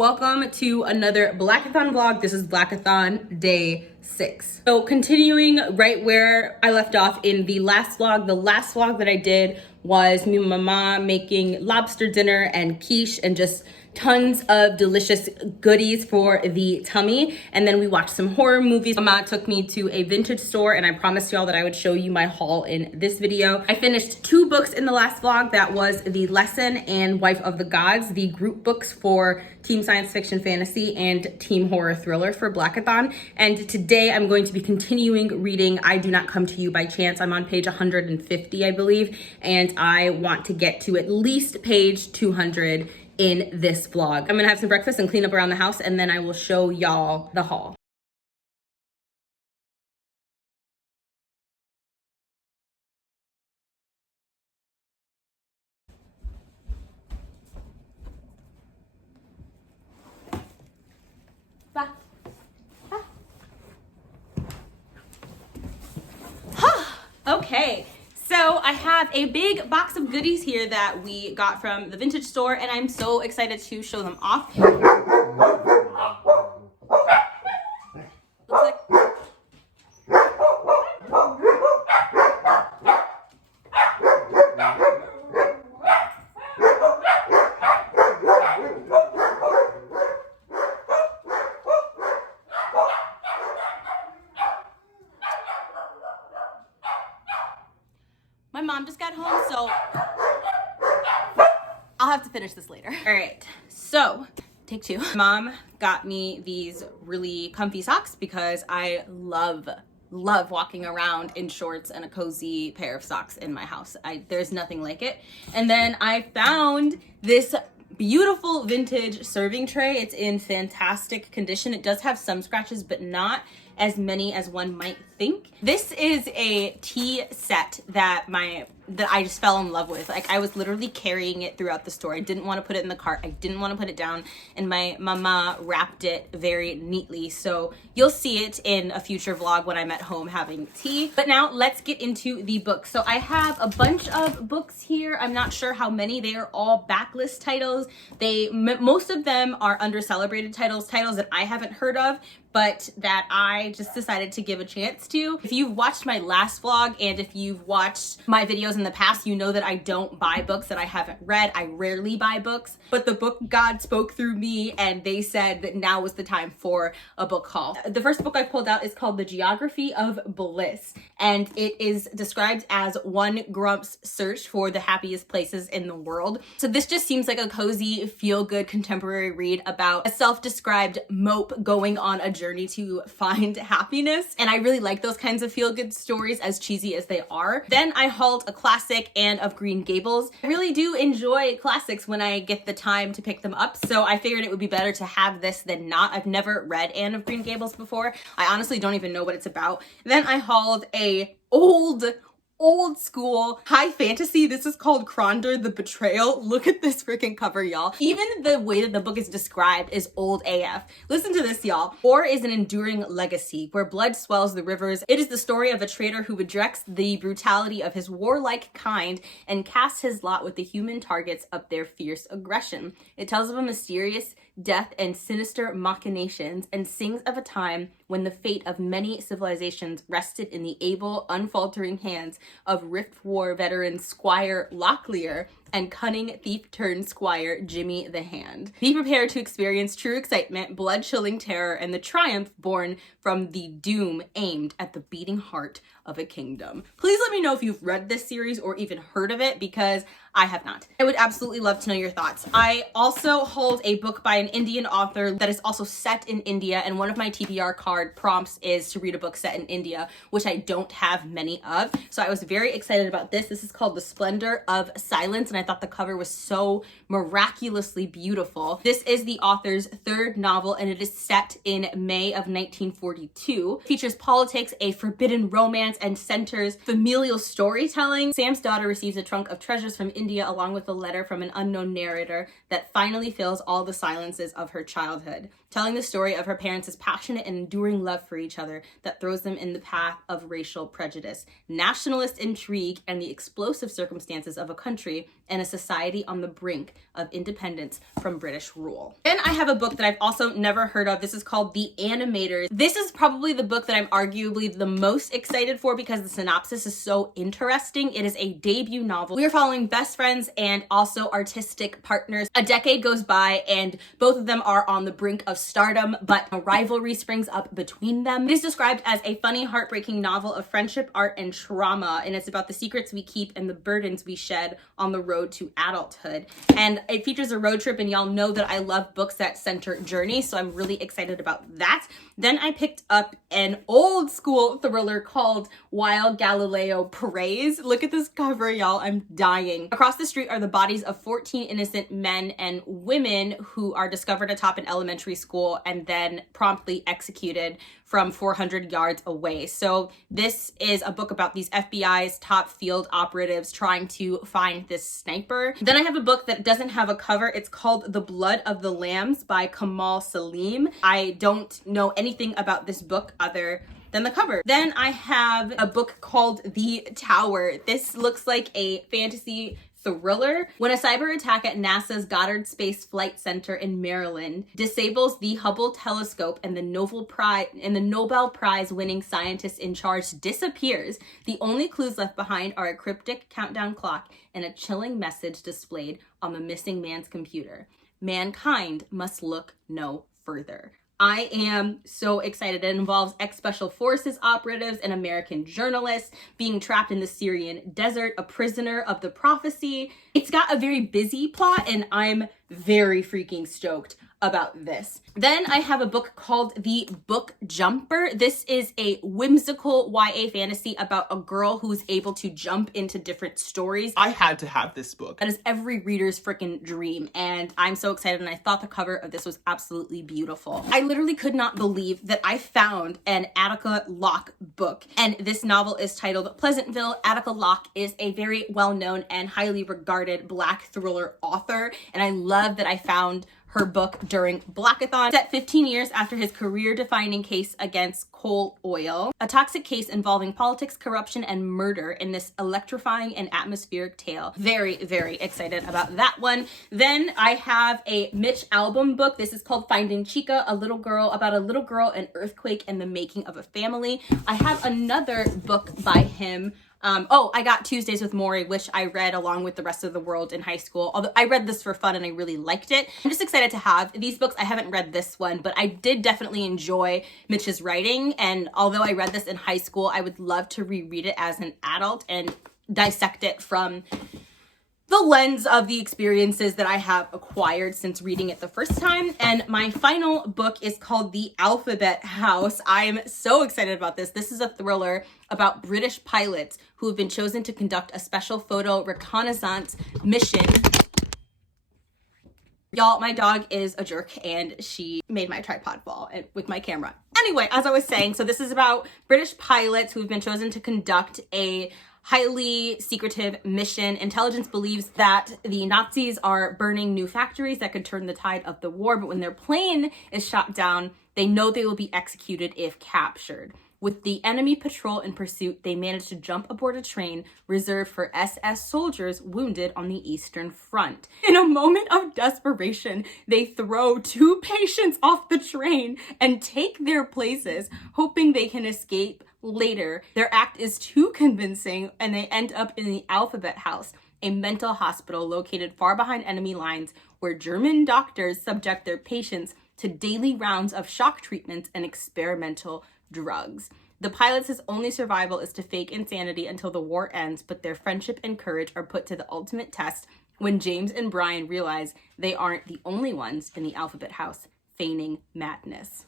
Welcome to another Blackathon vlog. This is Blackathon day 6. So continuing right where I left off in the last vlog that I did was me and Mamà making lobster dinner and quiche and just tons of delicious goodies for the tummy. And then we watched some horror movies. Mamà took me to a vintage store and I promised y'all that I would show you my haul in this video. I finished 2 books in the last vlog. That was The Lesson and Wife of the Gods, the group books for Team Science Fiction Fantasy and Team Horror Thriller for Blackathon. And today I'm going to be continuing reading I Do Not Come to You by Chance. I'm on page 150, I believe, and I want to get to at least page 200 in this vlog. I'm gonna have some breakfast and clean up around the house, and then I will show y'all the haul. Bye. Bye. Okay. So I have a big box of goodies here that we got from the vintage store, and I'm so excited to show them off. Looks like my mom just got home, so I'll have to finish this later. All right, so take 2. Mom got me these really comfy socks because I love walking around in shorts and a cozy pair of socks in my house. There's nothing like it. And then I found this beautiful vintage serving tray. It's in fantastic condition. It does have some scratches, but not as many as one might think. This is a tea set that I just fell in love with. Like, I was literally carrying it throughout the store. I didn't want to put it in the cart. I didn't want to put it down, and my mama wrapped it very neatly. So you'll see it in a future vlog when I'm at home having tea. But now let's get into the book. So I have a bunch of books here. I'm not sure how many. They are all backlist titles. Most of them are under celebrated titles that I haven't heard of, but that I just decided to give a chance to. If you've watched my last vlog and if you've watched my videos in the past, you know that I don't buy books that I haven't read. I rarely buy books, but the book God spoke through me and they said that now was the time for a book haul. The first book I pulled out is called The Geography of Bliss, and it is described as one grump's search for the happiest places in the world. So this just seems like a cozy, feel-good contemporary read about a self-described mope going on a journey to find happiness. And I really like those kinds of feel-good stories, as cheesy as they are. Then I hauled a classic, Anne of Green Gables. I really do enjoy classics when I get the time to pick them up, so I figured it would be better to have this than not. I've never read Anne of Green Gables before. I honestly don't even know what it's about. Then I hauled a old school high fantasy. This is called Cronder the Betrayal. Look at this freaking cover, y'all. Even the way that the book is described is old AF. Listen to this, y'all. War is an enduring legacy where blood swells the rivers. It is the story of a traitor who rejects the brutality of his warlike kind and casts his lot with the human targets of their fierce aggression. It tells of a mysterious death and sinister machinations, and sings of a time when the fate of many civilizations rested in the able, unfaltering hands of Rift War veteran Squire Locklear and cunning thief-turned-squire Jimmy the Hand. Be prepared to experience true excitement, blood-chilling terror, and the triumph born from the doom aimed at the beating heart of a kingdom. Please let me know if you've read this series or even heard of it, because I have not. I would absolutely love to know your thoughts. I also hold a book by an Indian author that is also set in India, and one of my TBR card prompts is to read a book set in India, which I don't have many of. So I was very excited about this. This is called The Splendor of Silence, and I thought the cover was so miraculously beautiful. This is the author's third novel, and it is set in May of 1942. It features politics, a forbidden romance, and centers familial storytelling. Sam's daughter receives a trunk of treasures from India along with a letter from an unknown narrator that finally fills all the silences of her childhood, telling the story of her parents' passionate and enduring love for each other that throws them in the path of racial prejudice, nationalist intrigue, and the explosive circumstances of a country and a society on the brink of independence from British rule. Then I have a book that I've also never heard of. This is called The Animators. This is probably the book that I'm arguably the most excited for because the synopsis is so interesting. It is a debut novel. We are following best friends and also artistic partners. A decade goes by and both of them are on the brink of stardom, but a rivalry springs up between them. It is described as a funny, heartbreaking novel of friendship, art, and trauma, and it's about the secrets we keep and the burdens we shed on the road to adulthood. And it features a road trip, and y'all know that I love books that center journey, so I'm really excited about that. Then I picked up an old school thriller called While Galileo Prays. Look at this cover, y'all. I'm dying. Across the street are the bodies of 14 innocent men and women who are discovered atop an elementary school and then promptly executed from 400 yards away. So this is a book about these FBI's top field operatives trying to find this sniper. Then I have a book that doesn't have a cover. It's called The Blood of the Lambs by Kamal Salim. I don't know anything about this book other than the cover. Then I have a book called The Tower. This looks like a fantasy thriller. When a cyber attack at NASA's Goddard Space Flight Center in Maryland disables the Hubble telescope and the Nobel Prize winning scientist in charge disappears, the only clues left behind are a cryptic countdown clock and a chilling message displayed on the missing man's computer. Mankind must look no further. I am so excited. It involves ex-special forces operatives and American journalists being trapped in the Syrian desert, a prisoner of the prophecy. It's got a very busy plot, and I'm very freaking stoked about this. Then I have a book called The Book Jumper. This is a whimsical YA fantasy about a girl who's able to jump into different stories. I had to have this book. That is every reader's freaking dream, and I'm so excited, and I thought the cover of this was absolutely beautiful. I literally could not believe that I found an Attica Locke book, and this novel is titled Pleasantville. Attica Locke is a very well-known and highly regarded Black thriller author, and I love that I found her book during Blackathon. Set 15 years after his career-defining case against coal oil, a toxic case involving politics, corruption, and murder in this electrifying and atmospheric tale. Very, very excited about that one. Then I have a Mitch Albom book. This is called Finding Chica, about a little girl, an earthquake, and the making of a family. I have another book by him. I got Tuesdays with Morrie, which I read along with the rest of the world in high school. Although I read this for fun and I really liked it. I'm just excited to have these books. I haven't read this one, but I did definitely enjoy Mitch's writing. And although I read this in high school, I would love to reread it as an adult and dissect it from the lens of the experiences that I have acquired since reading it the first time. And my final book is called The Alphabet House. I am so excited about this. This is a thriller about British pilots who have been chosen to conduct a special photo reconnaissance mission. Y'all, my dog is a jerk and she made my tripod fall with my camera. Anyway, as I was saying, so this is about British pilots who've been chosen to conduct a highly secretive mission. Intelligence believes that the Nazis are burning new factories that could turn the tide of the war, but when their plane is shot down, they know they will be executed if captured. With the enemy patrol in pursuit, they manage to jump aboard a train reserved for SS soldiers wounded on the Eastern Front. In a moment of desperation, they throw 2 patients off the train and take their places, hoping they can escape later. Their act is too convincing, and they end up in the Alphabet House, a mental hospital located far behind enemy lines where German doctors subject their patients to daily rounds of shock treatments and experimental drugs. The pilots' only survival is to fake insanity until the war ends, but their friendship and courage are put to the ultimate test when James and Brian realize they aren't the only ones in the Alphabet House feigning madness.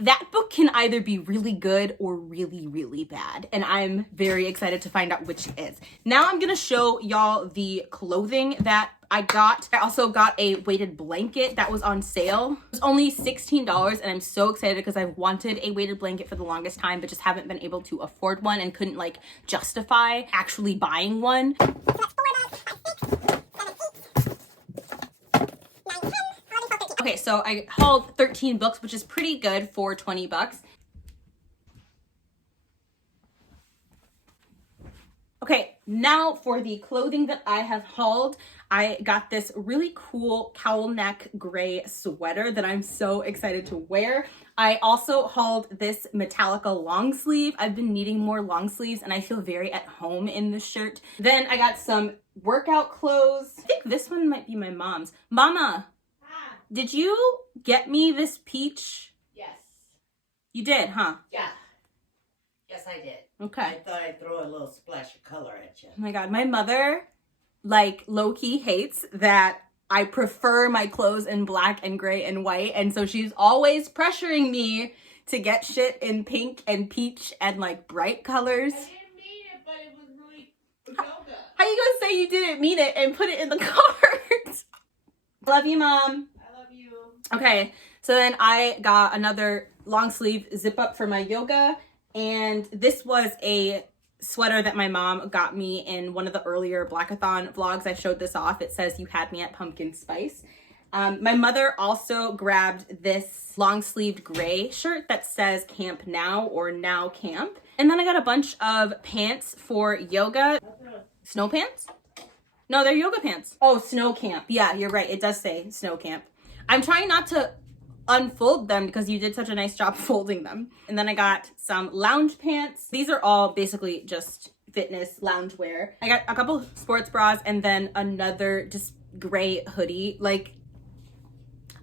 That book can either be really good or really, really bad. And I'm very excited to find out which it is. Now I'm gonna show y'all the clothing that I got. I also got a weighted blanket that was on sale. It was only $16 and I'm so excited because I've wanted a weighted blanket for the longest time, but just haven't been able to afford one and couldn't like justify actually buying one. Okay, so I hauled 13 books, which is pretty good for 20 bucks. Okay, now for the clothing that I have hauled, I got this really cool cowl neck gray sweater that I'm so excited to wear. I also hauled this Metallica long sleeve. I've been needing more long sleeves and I feel very at home in this shirt. Then I got some workout clothes. I think this one might be my mom's. Mama, did you get me this peach? Yes. You did, huh? Yeah. Yes, I did. Okay. I thought I'd throw a little splash of color at you. Oh my God, my mother, like, low-key hates that I prefer my clothes in black and gray and white, and so she's always pressuring me to get shit in pink and peach and, like, bright colors. I didn't mean it, but it was really yoga. How you gonna say you didn't mean it and put it in the cart? Love you, Mom. I love you. Okay, so then I got another long sleeve zip up for my yoga, and this was a sweater that my mom got me in one of the earlier Blackathon vlogs. I showed this off. It says, "You had me at pumpkin spice." My mother also grabbed this long sleeved gray shirt that says Camp Now or Now Camp. And then I got a bunch of pants for yoga. Snow pants? No, they're yoga pants. Oh, snow camp. Yeah, you're right. It does say snow camp. I'm trying not to unfold them because you did such a nice job folding them. And then I got some lounge pants. These are all basically just fitness loungewear. I got a couple sports bras and then another just gray hoodie. Like,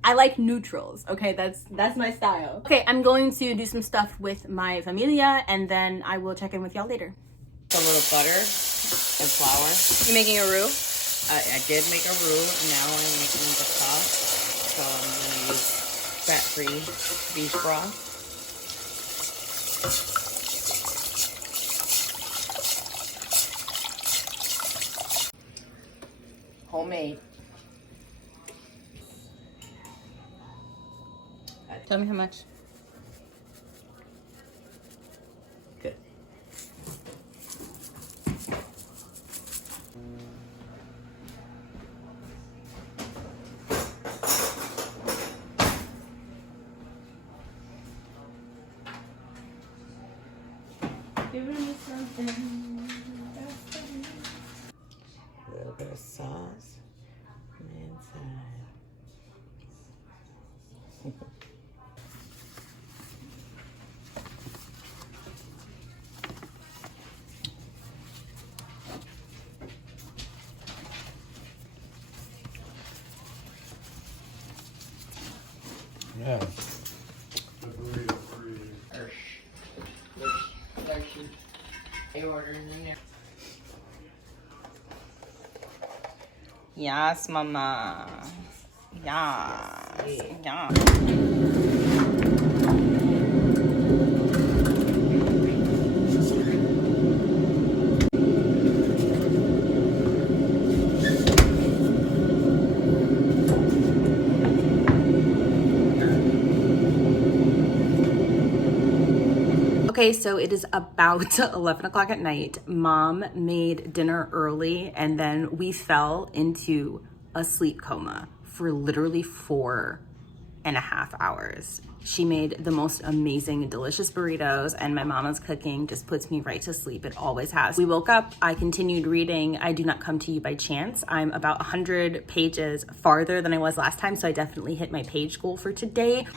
I like neutrals. Okay, that's my style. Okay, I'm going to do some stuff with my familia and then I will check in with y'all later. A little butter and flour. You making a roux? I did make a roux, and now I'm making the sauce. So I'm going to use fat-free beef broth. Homemade. Tell me how much. Good. Giving me something. A little bit of sauce inside. Yeah. I ordered in there. Yes, Mama. Yes. Yeah. Okay, so it is about 11 o'clock at night. Mom made dinner early and then we fell into a sleep coma for literally 4.5 hours. She made the most amazing, delicious burritos and my mama's cooking just puts me right to sleep. It always has. We woke up, I continued reading I Do Not Come to You by Chance. I'm about 100 pages farther than I was last time, so I definitely hit my page goal for today.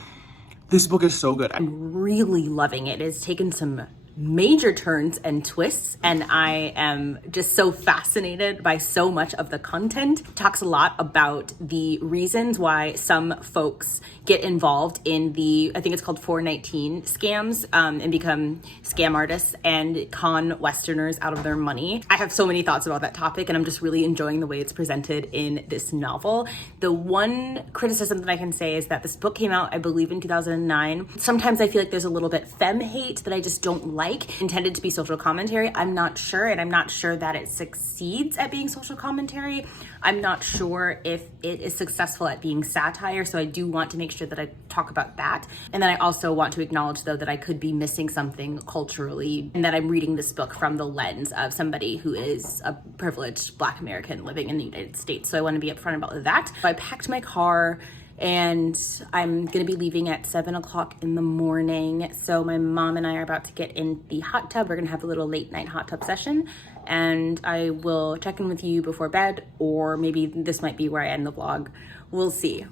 This book is so good. I'm really loving it. It's taken some major turns and twists, and I am just so fascinated by so much of the content. It talks a lot about the reasons why some folks get involved in the, I think it's called 419 scams, and become scam artists and con Westerners out of their money. I have so many thoughts about that topic, and I'm just really enjoying the way it's presented in this novel. The one criticism that I can say is that this book came out, I believe, in 2009. Sometimes I feel like there's a little bit femme hate that I just don't like, intended to be social commentary. I'm not sure, and I'm not sure that it succeeds at being social commentary. I'm not sure if it is successful at being satire, so I do want to make sure that I talk about that. And then I also want to acknowledge, though, that I could be missing something culturally, and that I'm reading this book from the lens of somebody who is a privileged Black American living in the United States. So I want to be upfront about that. So I packed my car, and I'm gonna be leaving at 7 o'clock in the morning. So my mom and I are about to get in the hot tub. We're gonna have a little late night hot tub session, and I will check in with you before bed, or maybe this might be where I end the vlog. We'll see.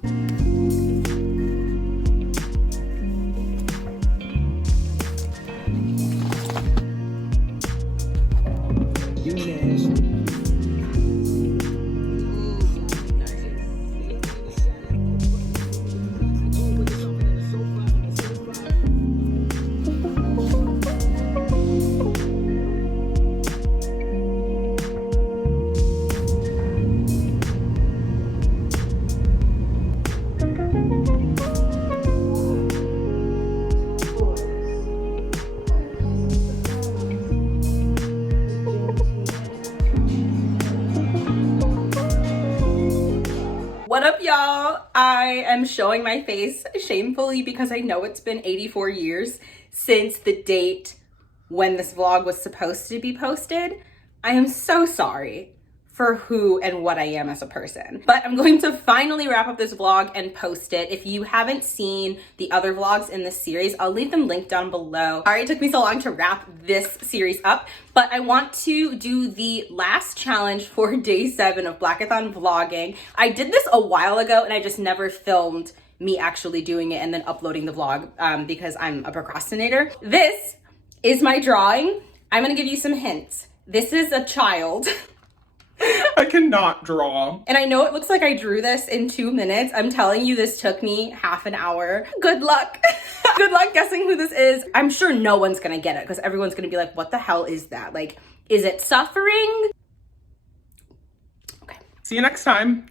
What up, y'all? I am showing my face shamefully because I know it's been 84 years since the date when this vlog was supposed to be posted. I am so sorry for who and what I am as a person. But I'm going to finally wrap up this vlog and post it. If you haven't seen the other vlogs in this series, I'll leave them linked down below. Sorry it took me so long to wrap this series up, but I want to do the last challenge for day 7 of Blackathon vlogging. I did this a while ago and I just never filmed me actually doing it and then uploading the vlog because I'm a procrastinator. This is my drawing. I'm gonna give you some hints. This is a child. I cannot draw. And I know it looks like I drew this in 2 minutes. I'm telling you, this took me half an hour. Good luck. Good luck guessing who this is. I'm sure no one's gonna get it because everyone's gonna be like, what the hell is that? Like, is it suffering? Okay. See you next time.